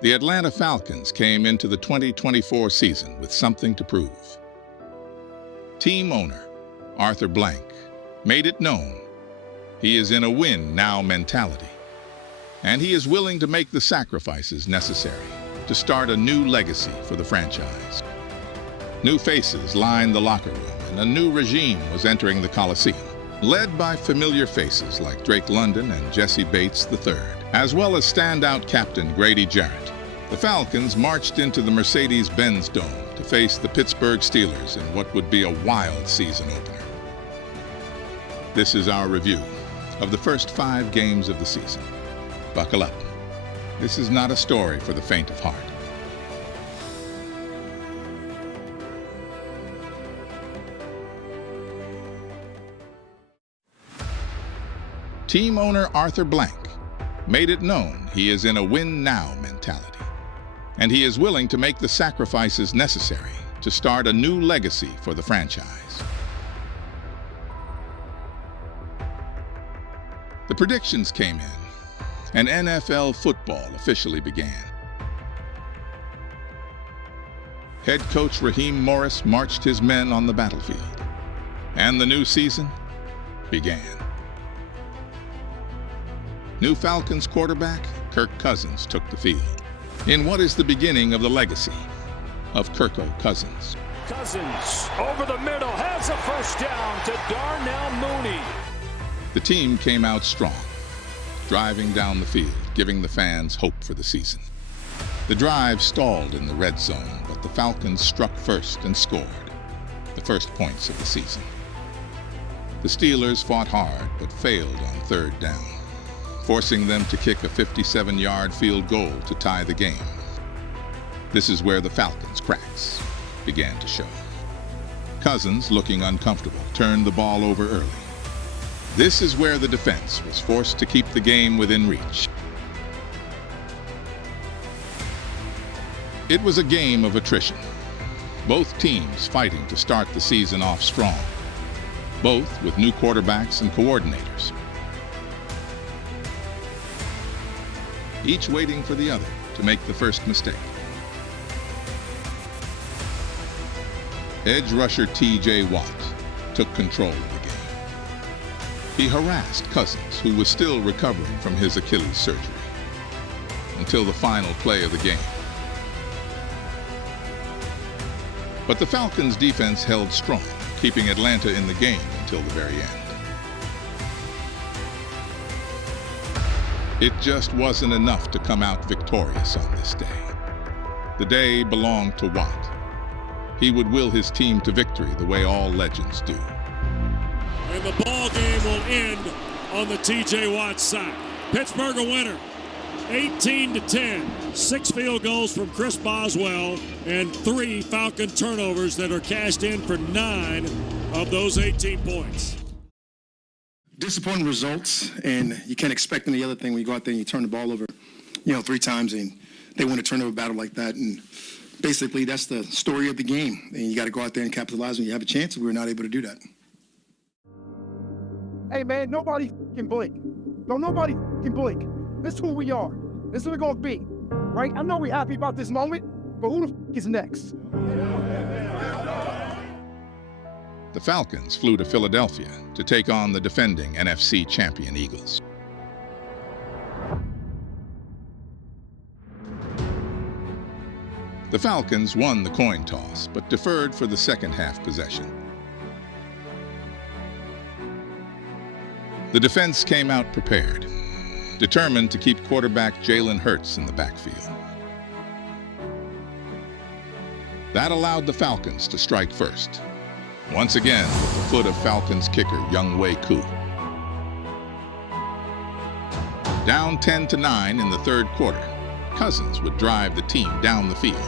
The Atlanta Falcons came into the 2024 season with something to prove. Team owner Arthur Blank made it known he is in a win-now mentality, and he is willing to make the sacrifices necessary to start a new legacy for the franchise. New faces lined the locker room, and a new regime was entering the Coliseum, led by familiar faces like Drake London and Jesse Bates III, as well as standout captain Grady Jarrett. The Falcons marched into the Mercedes-Benz Dome to face the Pittsburgh Steelers in what would be a wild season opener. This is our review of the first 5 games of the season. Buckle up. This is not a story for the faint of heart. Team owner Arthur Blank made it known he is in a win-now mentality, and he is willing to make the sacrifices necessary to start a new legacy for the franchise. The predictions came in, and NFL football officially began. Head coach Raheem Morris marched his men on the battlefield, and the new season began. New Falcons quarterback Kirk Cousins took the field in what is the beginning of the legacy of Kirko Cousins. Cousins over the middle has a first down to Darnell Mooney. The team came out strong, driving down the field, giving the fans hope for the season. The drive stalled in the red zone, but the Falcons struck first and scored the first points of the season. The Steelers fought hard but failed on third down, forcing them to kick a 57-yard field goal to tie the game. This is where the Falcons' cracks began to show. Cousins, looking uncomfortable, turned the ball over early. This is where the defense was forced to keep the game within reach. It was a game of attrition, both teams fighting to start the season off strong, both with new quarterbacks and coordinators, each waiting for the other to make the first mistake. Edge rusher T.J. Watt took control of the game. He harassed Cousins, who was still recovering from his Achilles surgery, until the final play of the game. But the Falcons' defense held strong, keeping Atlanta in the game until the very end. It just wasn't enough to come out victorious on this day. The day belonged to Watt. He would will his team to victory the way all legends do. And the ball game will end on the T.J. Watt side. Pittsburgh a winner, 18-10. 6 field goals from Chris Boswell and 3 Falcon turnovers that are cashed in for 9 of those 18 points. Disappointing results, and you can't expect any other thing when you go out there and you turn the ball over, 3 times, and they win a turnover battle like that. And basically, that's the story of the game, and you got to go out there and capitalize when you have a chance, and we were not able to do that. Hey, man, nobody can blink. No, nobody can blink. This is who we are. This is who we're going to be, right? I know we're happy about this moment, but who the is next? The Falcons flew to Philadelphia to take on the defending NFC champion Eagles. The Falcons won the coin toss, but deferred for the second half possession. The defense came out prepared, determined to keep quarterback Jalen Hurts in the backfield. That allowed the Falcons to strike first, once again with the foot of Falcons kicker Younghoe Koo. Down 10-9 in the third quarter, Cousins would drive the team down the field.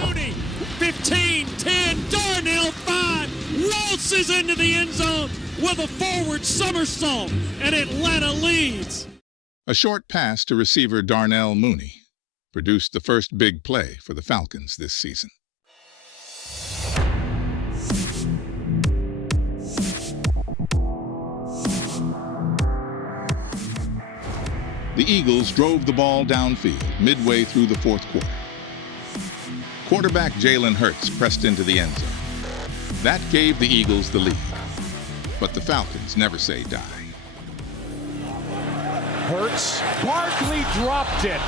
Mooney, 15-10, Darnell 5, waltzes into the end zone with a forward somersault, and Atlanta leads. A short pass to receiver Darnell Mooney produced the first big play for the Falcons this season. the Eagles drove the ball downfield midway through the fourth quarter. Quarterback Jalen Hurts pressed into the end zone. That gave the Eagles the lead. But the Falcons never say die. Hurts, Barkley dropped it.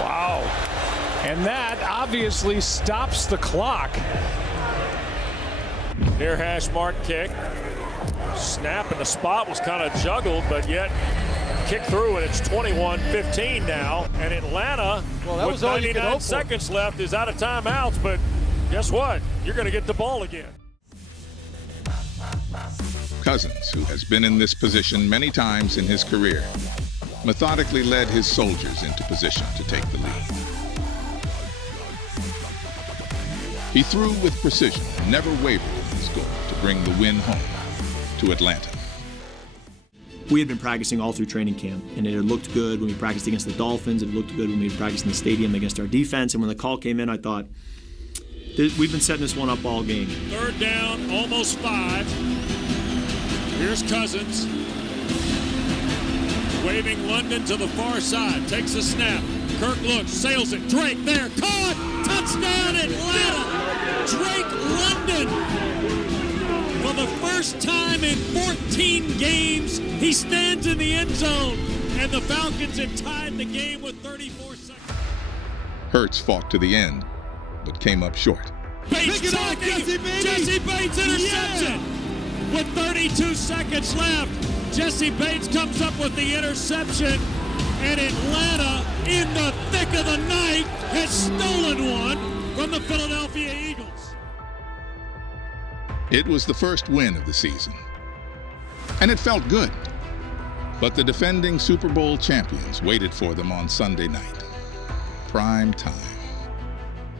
Wow. And that obviously stops the clock. Near hash mark kick. Snap in the spot was kind of juggled, but yet kick through, and it's 21-15 now. And Atlanta, with 99 seconds left, is out of timeouts, but guess what? You're going to get the ball again. Cousins, who has been in this position many times in his career, methodically led his soldiers into position to take the lead. He threw with precision and never wavered in his goal to bring the win home to Atlanta. We had been practicing all through training camp, and it had looked good when we practiced against the Dolphins. It looked good when we practiced in the stadium against our defense. And when the call came in, I thought, we've been setting this one up all game. Third down, almost 5. Here's Cousins. Waving London to the far side. Takes a snap. Kirk looks, sails it. Drake there. Caught! Touchdown Atlanta! Drake London. For the first time in 14 games, he stands in the end zone. And the Falcons have tied the game with 34 seconds. Hurts fought to the end, but came up short. Bates talking. Jesse Bates interception. With 32 seconds left, Jesse Bates comes up with the interception, and Atlanta, in the thick of the night, has stolen one from the Philadelphia Eagles. It was the first win of the season, and it felt good. But the defending Super Bowl champions waited for them on Sunday night. Prime time.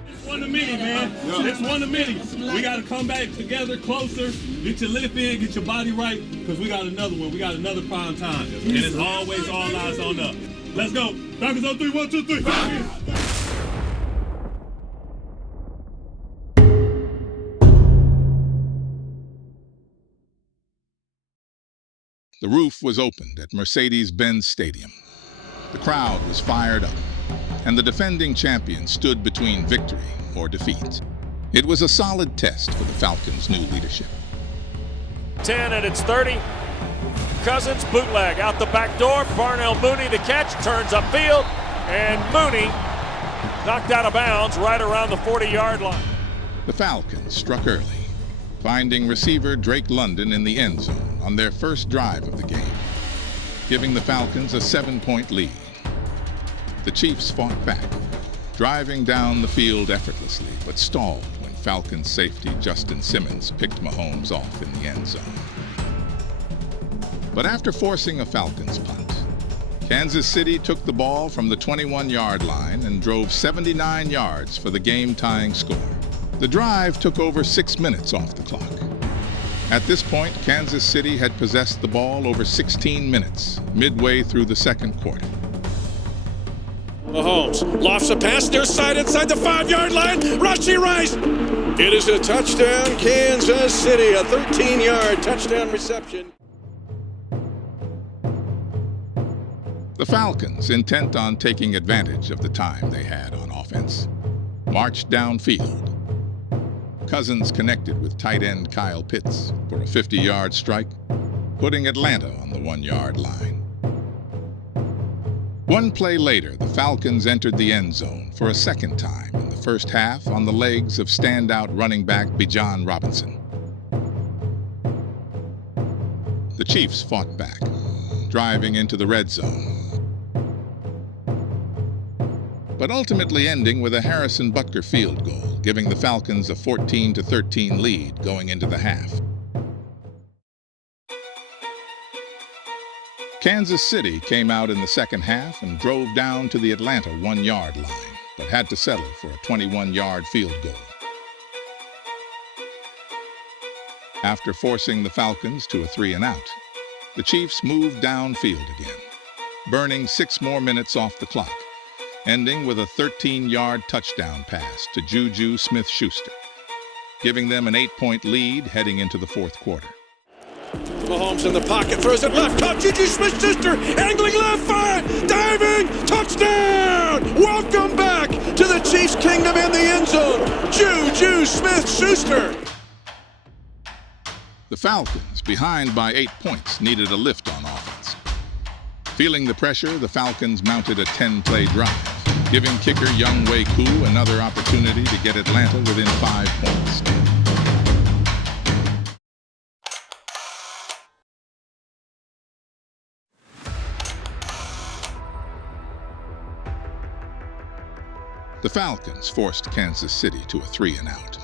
It's one of many, man. It's one of many. We got to come back together closer, get your lift in, get your body right, because we got another one. We got another prime time. And it's always all eyes on us. Let's go. Falcons on 3, 1, 2, 3. The roof was opened at Mercedes-Benz Stadium. The crowd was fired up, and the defending champions stood between victory or defeat. It was a solid test for the Falcons' new leadership. 10 and it's 30. Cousins bootleg out the back door. Barnell Mooney the catch, turns upfield, and Mooney knocked out of bounds right around the 40-yard line. The Falcons struck early, finding receiver Drake London in the end zone on their first drive of the game, giving the Falcons a 7-point lead. The Chiefs fought back, driving down the field effortlessly, but stalled when Falcons safety Justin Simmons picked Mahomes off in the end zone. But after forcing a Falcons punt, Kansas City took the ball from the 21-yard line and drove 79 yards for the game-tying score. The drive took over 6 minutes off the clock. At this point, Kansas City had possessed the ball over 16 minutes, midway through the second quarter. Mahomes lofts a pass near side inside the 5-yard line. Rashee Rice. It is a touchdown, Kansas City, a 13-yard touchdown reception. The Falcons, intent on taking advantage of the time they had on offense, marched downfield. Cousins connected with tight end Kyle Pitts for a 50-yard strike, putting Atlanta on the 1-yard line. One play later, the Falcons entered the end zone for a second time in the first half on the legs of standout running back Bijan Robinson. The Chiefs fought back, driving into the red zone, but ultimately ending with a Harrison Butker field goal, giving the Falcons a 14-13 lead going into the half. Kansas City came out in the second half and drove down to the Atlanta 1-yard line, but had to settle for a 21-yard field goal. After forcing the Falcons to a 3-and-out, the Chiefs moved downfield again, burning 6 more minutes off the clock, ending with a 13-yard touchdown pass to Juju Smith-Schuster, giving them an 8-point lead heading into the fourth quarter. Mahomes in the pocket, throws it left, caught Juju Smith-Schuster, angling left, fire, diving, touchdown! Welcome back to the Chiefs' kingdom in the end zone, Juju Smith-Schuster. The Falcons, behind by 8 points, needed a lift on offense. Feeling the pressure, the Falcons mounted a 10-play drive, giving kicker Younghoe Koo another opportunity to get Atlanta within 5 points. The Falcons forced Kansas City to a 3-and-out,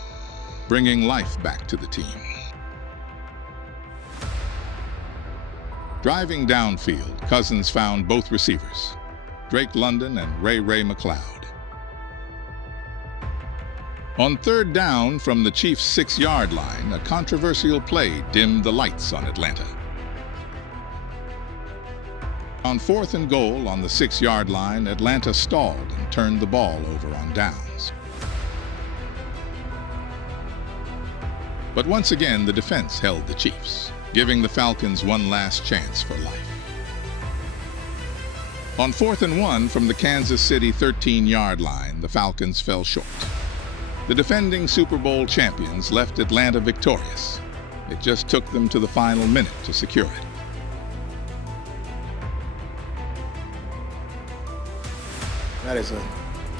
bringing life back to the team. Driving downfield, Cousins found both receivers, Drake London and Ray McCloud. On 3rd down from the Chiefs' 6-yard line, a controversial play dimmed the lights on Atlanta. On 4th and goal on the 6-yard line, Atlanta stalled and turned the ball over on downs. But once again, the defense held the Chiefs, giving the Falcons one last chance for life. On 4th and 1 from the Kansas City 13-yard line, the Falcons fell short. The defending Super Bowl champions left Atlanta victorious. It just took them to the final minute to secure it. That is a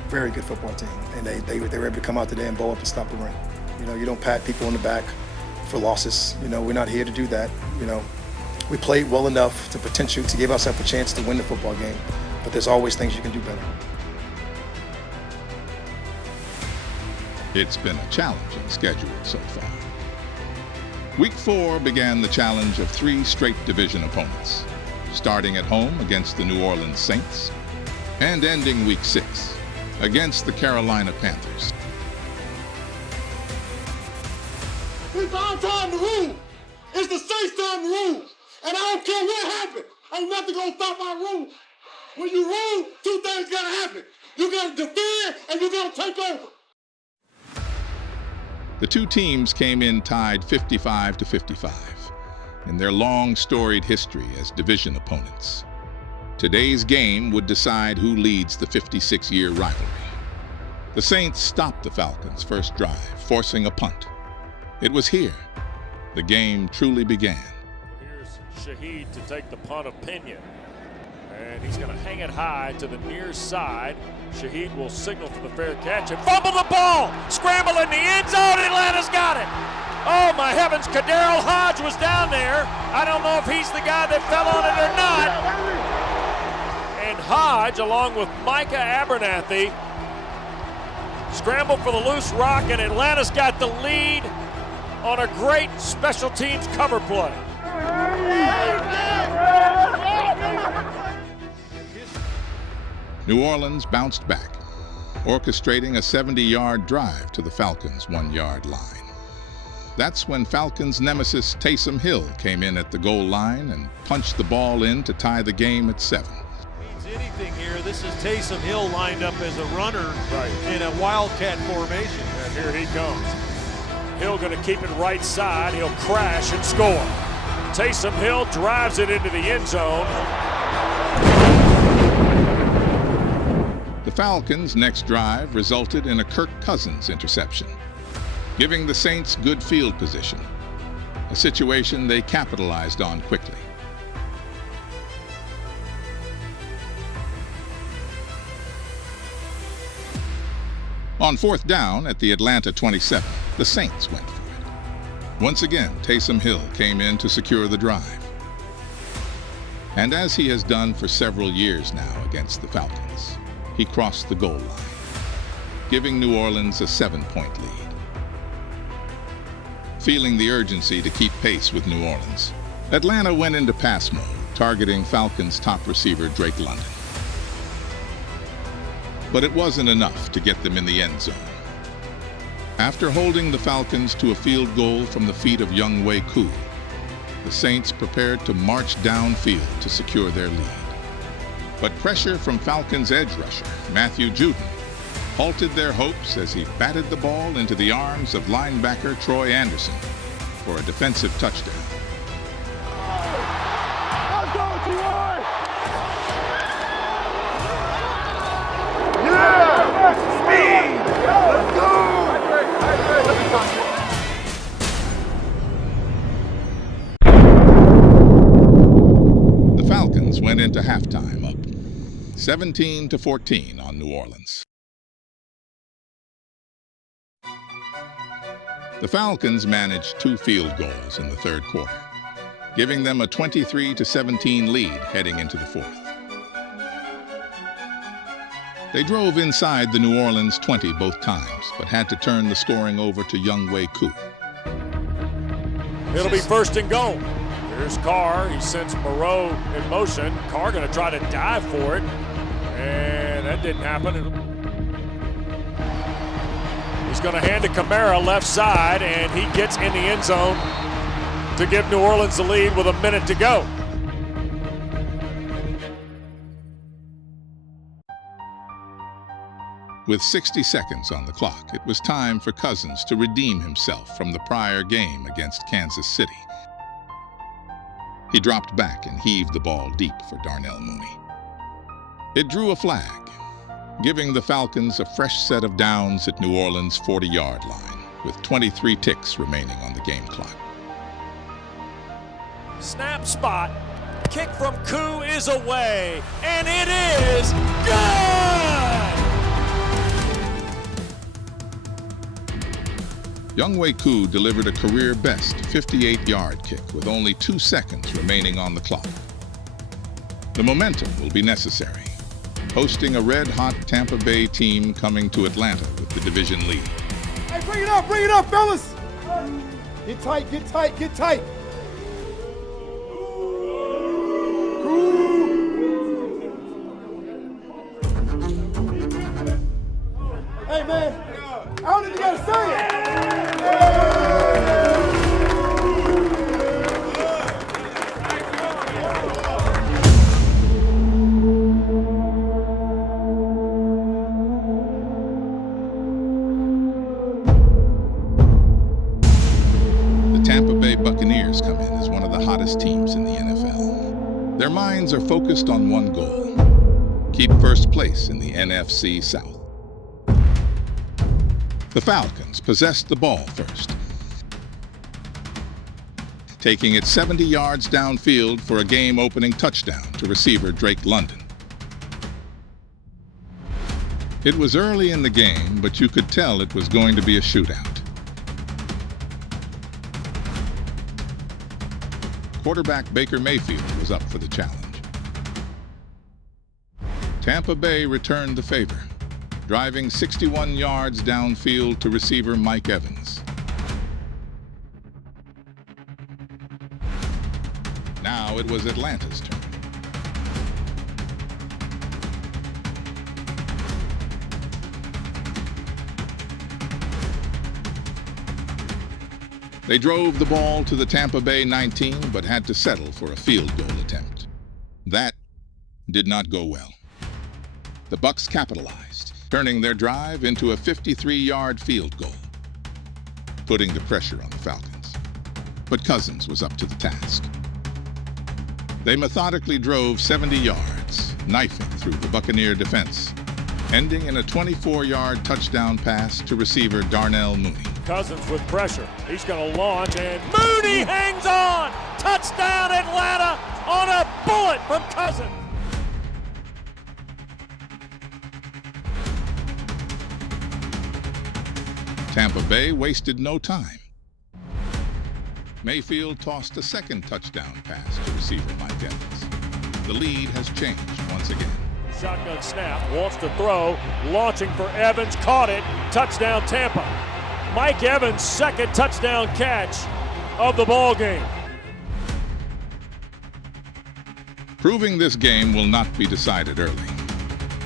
very good football team, and they were able to come out today and bow up and stop the run. You know, you don't pat people on the back for losses. You know, we're not here to do that. You know, we played well enough to give ourselves a chance to win the football game, but there's always things you can do better. It's been a challenging schedule so far. Week 4 began the challenge of 3 straight division opponents, starting at home against the New Orleans Saints and ending Week 6 against the Carolina Panthers. It's our time to rule. It's the Saints' time to rule. And I don't care what happens. Ain't nothing gonna stop our rule. When you rule, 2 things gotta happen. You gotta defend and you gotta take over. The 2 teams came in tied 55-55 in their long storied history as division opponents. Today's game would decide who leads the 56-year rivalry. The Saints stopped the Falcons' first drive, forcing a punt. It was here the game truly began. Here's Shaheed to take the punt of Pena. And he's going to hang it high to the near side. Shaheed will signal for the fair catch and fumble the ball. Scramble in the end zone. Atlanta's got it. Oh, my heavens. Kadarrell Hodge was down there. I don't know if he's the guy that fell on it or not. And Hodge, along with Micah Abernathy, scramble for the loose rock, and Atlanta's got the lead on a great special teams cover play. New Orleans bounced back, orchestrating a 70-yard drive to the Falcons' 1-yard line. That's when Falcons nemesis Taysom Hill came in at the goal line and punched the ball in to tie the game at 7. Anything here, this is Taysom Hill lined up as a runner in a wildcat formation. And here he comes. Hill going to keep it right side. He'll crash and score. Taysom Hill drives it into the end zone. The Falcons' next drive resulted in a Kirk Cousins interception, giving the Saints good field position, a situation they capitalized on quickly. On 4th down at the Atlanta 27, the Saints went for it. Once again, Taysom Hill came in to secure the drive. And as he has done for several years now against the Falcons, he crossed the goal line, giving New Orleans a 7-point lead. Feeling the urgency to keep pace with New Orleans, Atlanta went into pass mode, targeting Falcons' top receiver Drake London. But it wasn't enough to get them in the end zone. After holding the Falcons to a field goal from the feet of Younghoe Koo, the Saints prepared to march downfield to secure their lead. But pressure from Falcons' edge rusher, Matthew Judon, halted their hopes as he batted the ball into the arms of linebacker Troy Anderson for a defensive touchdown. into halftime up 17-14 on New Orleans. The Falcons managed 2 field goals in the third quarter, giving them a 23-17 lead heading into the fourth. They drove inside the New Orleans 20 both times, but had to turn the scoring over to Younghoe Koo. It'll be first and goal. Here's Carr. He sends Moreau in motion. Carr going to try to dive for it, and that didn't happen. He's going to hand to Kamara left side, and he gets in the end zone to give New Orleans the lead with a minute to go. With 60 seconds on the clock, it was time for Cousins to redeem himself from the prior game against Kansas City. He dropped back and heaved the ball deep for Darnell Mooney. It drew a flag, giving the Falcons a fresh set of downs at New Orleans' 40-yard line, with 23 ticks remaining on the game clock. Snap spot. Kick from Koo is away, and it is good! Younghoe Koo delivered a career-best 58-yard kick with only 2 seconds remaining on the clock. The momentum will be necessary, hosting a red-hot Tampa Bay team coming to Atlanta with the division lead. Hey, bring it up, fellas! Get tight, get tight, get tight! Hey, man, I don't even gotta say it! The Tampa Bay Buccaneers come in as one of the hottest teams in the NFL. Their minds are focused on one goal: keep first place in the NFC South. The Falcons possessed the ball first, taking it 70 yards downfield for a game-opening touchdown to receiver Drake London. It was early in the game, but you could tell it was going to be a shootout. Quarterback Baker Mayfield was up for the challenge. Tampa Bay returned the favor, driving 61 yards downfield to receiver Mike Evans. Now it was Atlanta's turn. They drove the ball to the Tampa Bay 19, but had to settle for a field goal attempt. That did not go well. The Bucs capitalized, turning their drive into a 53-yard field goal, putting the pressure on the Falcons. But Cousins was up to the task. They methodically drove 70 yards, knifing through the Buccaneer defense, ending in a 24-yard touchdown pass to receiver Darnell Mooney. Cousins with pressure. He's going to launch, and Mooney hangs on! Touchdown Atlanta on a bullet from Cousins! Tampa Bay wasted no time. Mayfield tossed a second touchdown pass to receiver Mike Evans. The lead has changed once again. Shotgun snap, wants to throw, launching for Evans, caught it, touchdown Tampa. Mike Evans' second touchdown catch of the ball game. Proving this game will not be decided early.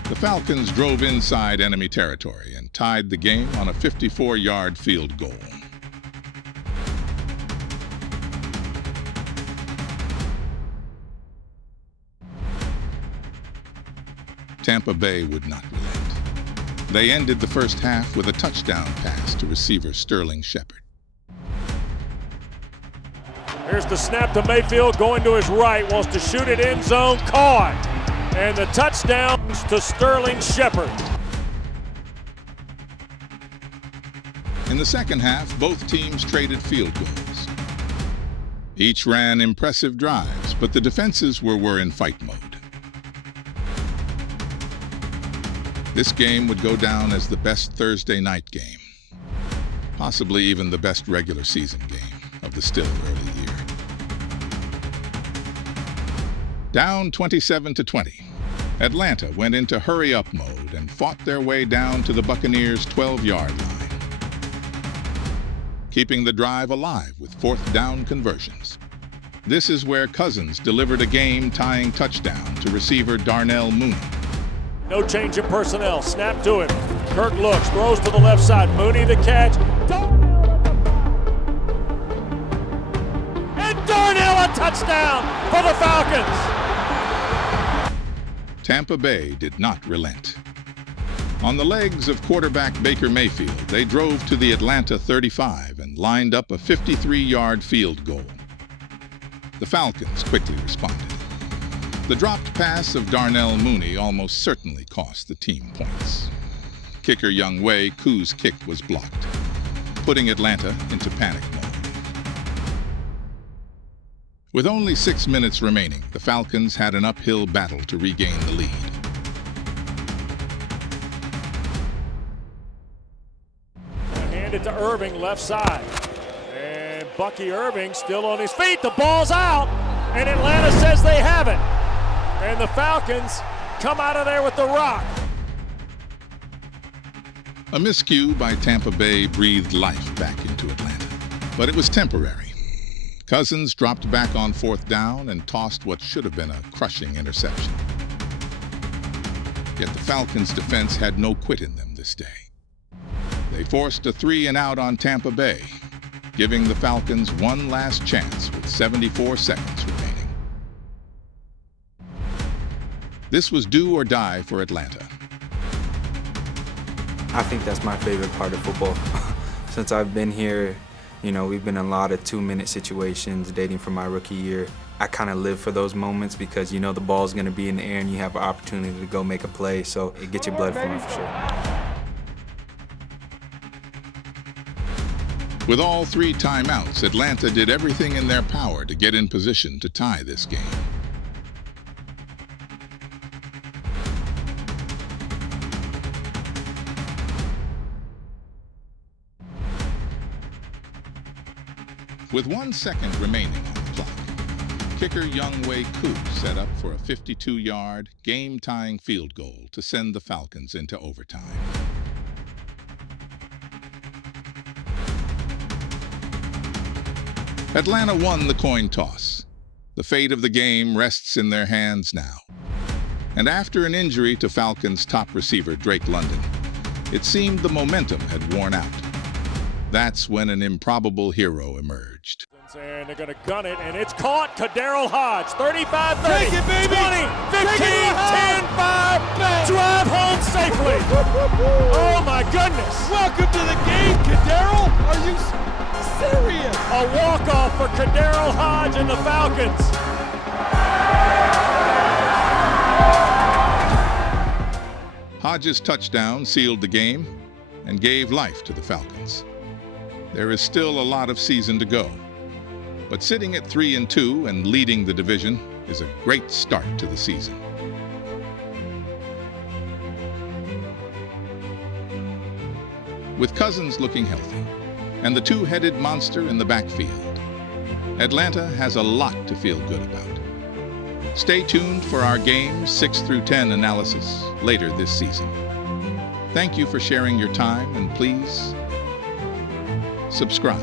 The Falcons drove inside enemy territory and tied the game on a 54-yard field goal. Tampa Bay would not relent. They ended the first half with a touchdown pass to receiver Sterling Shepard. Here's the snap to Mayfield, going to his right, wants to shoot it in zone, caught. And the touchdown to Sterling Shepard. In the second half, both teams traded field goals. Each ran impressive drives, but the defenses were in fight mode. This game would go down as the best Thursday night game, possibly even the best regular season game of the still early year. Down 27-20, Atlanta went into hurry-up mode and fought their way down to the Buccaneers' 12-yard line, keeping the drive alive with fourth down conversions. This is where Cousins delivered a game-tying touchdown to receiver Darnell Mooney. No change in personnel. Snap to him. Kirk looks, throws to the left side. Mooney the catch. And Darnell a touchdown for the Falcons. Tampa Bay did not relent. On the legs of quarterback Baker Mayfield, they drove to the Atlanta 35 and lined up a 53-yard field goal. The Falcons quickly responded. The dropped pass of Darnell Mooney almost certainly cost the team points. Kicker Younghoe Koo's kick was blocked, putting Atlanta into panic mode. With only 6 minutes remaining, the Falcons had an uphill battle to regain the lead. Hand it to Irving, left side. And Bucky Irving still on his feet. The ball's out, and Atlanta says they have it. And the Falcons come out of there with the rock. A miscue by Tampa Bay breathed life back into Atlanta, but it was temporary. Cousins dropped back on fourth down and tossed what should have been a crushing interception. Yet the Falcons' defense had no quit in them this day. They forced a 3-and-out on Tampa Bay, giving the Falcons one last chance with 74 seconds remaining. This was do or die for Atlanta. I think that's my favorite part of football. Since I've been here, we've been in a lot of 2-minute situations dating from my rookie year. I kind of live for those moments because the ball's going to be in the air and you have an opportunity to go make a play, so it gets your blood flowing for sure. With all 3 timeouts, Atlanta did everything in their power to get in position to tie this game. With 1 second remaining on the clock, kicker Younghoe Koo set up for a 52-yard, game-tying field goal to send the Falcons into overtime. Atlanta won the coin toss. The fate of the game rests in their hands now. And after an injury to Falcons' top receiver Drake London, it seemed the momentum had worn out. That's when an improbable hero emerged. And they're going to gun it, and it's caught. Kaderl Hodge, 35-30, Take it, baby. 20, 15, 10-5, drive home safely. Oh, my goodness. Welcome to the game, Kaderl. Are you serious? A walk-off for Kaderl Hodge and the Falcons. Hodge's touchdown sealed the game and gave life to the Falcons. There is still a lot of season to go, but sitting at 3-2 and leading the division is a great start to the season. With Cousins looking healthy and the two-headed monster in the backfield, Atlanta has a lot to feel good about. Stay tuned for our games 6 through 10 analysis later this season. Thank you for sharing your time, and please subscribe.